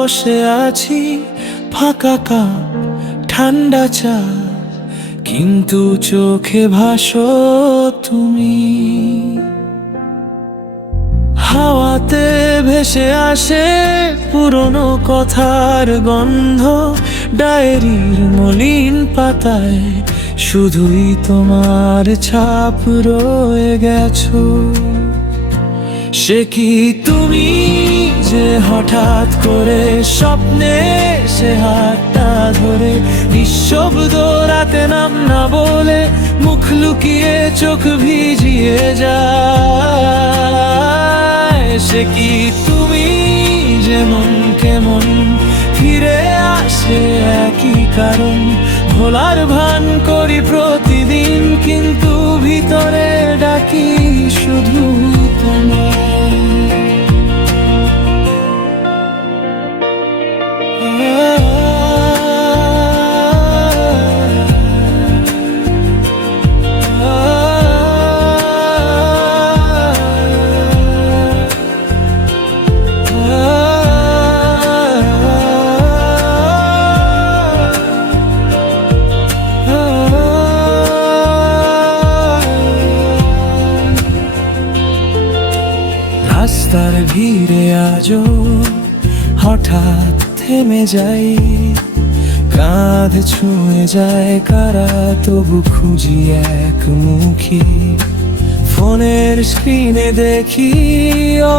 বসে আছি, ফাঁকা কাপ, ঠান্ডা চা, কিন্তু চোখে ভাসো তুমি। হাওয়াতে ভেসে আসে পুরনো কথার গন্ধ, ডায়েরির মলিন পাতায় শুধুই তোমার ছাপ রয়ে গেছো। সে কি তুমি যে হঠাৎ করে স্বপ্নে সে হাতটা ধরে, নিঃশব্দ রাতে নাম না বলে মুখ লুকিয়ে চোখ ভিজিয়ে যায়। সে কি তুমি যে মন কেমন ফিরে আসে একই কারণ, ভোলার ভান করি প্রতিদিন, কিন্তু ভিতরে ডাকি শুধু তোমায়। রাস্তার ভিড়ে আজও হঠাৎ থেমে যাই, কাঁধ ছুঁয়ে যায় কারা, তবু খুঁজি এক মুখী। ফোনের স্ক্রিনে দেখি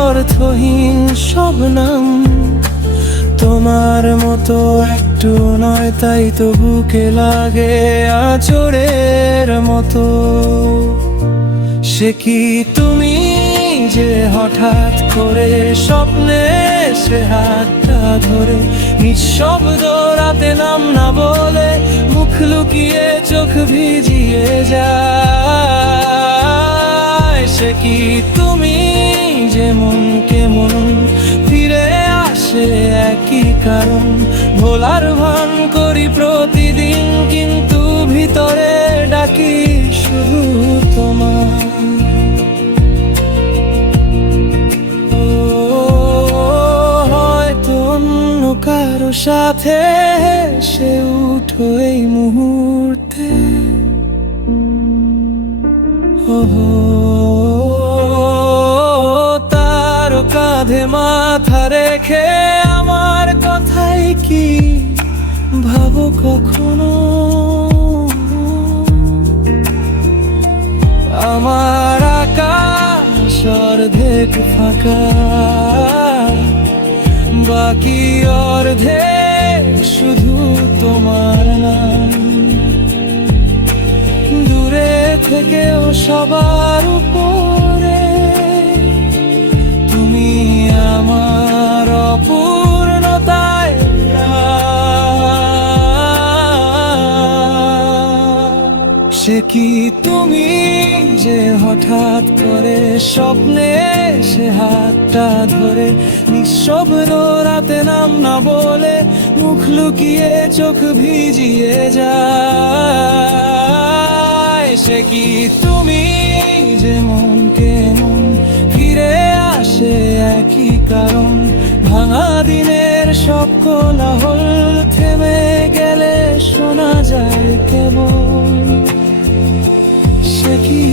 অর্থহীন সব নাম, তোমার মতো একটু নয়, তাই তো বুকে লাগে আঁচড়ের মতো। সে কি তুমি যে হঠাৎ করে স্বপ্নে সে হাতটা ধরে, নিঃশব্দ রাতে নাম না বলে মুখ লুকিয়ে চোখ ভিজিয়ে যায়। সে কি তুমি যে মন কেমন ফিরে আসে একই কারণ, ভোলার ভান করি প্রতিদিন, কিন্তু ভিতরে ডাকি শুধু তোমার। কারো সাথে সে উঠো এই মুহূর্তে, তার কাঁধে মাথা রেখে আমার কথাই কি ভাবো কখনো? আমার আকাশ অর্ধেক ফাঁকা, বাকি অর্ধেক শুধু তোমার নাম। দূরে থেকেও সবার উপরে তুমি আমার অপূর্ণতায়। সে কি তুমি যে হঠাৎ করে স্বপ্নে সে হাতটা ধরে, নিঃশব্দ রাতে নাম না বলে মুখ লুকিয়ে চোখ ভিজিয়ে যায়। সে কি তুমি যে মন কেমন ফিরে আসে একই কারণ, ভাঙা দিনের সব কোলাহল থেমে গেলে শোনা যায় কেবল। সে কি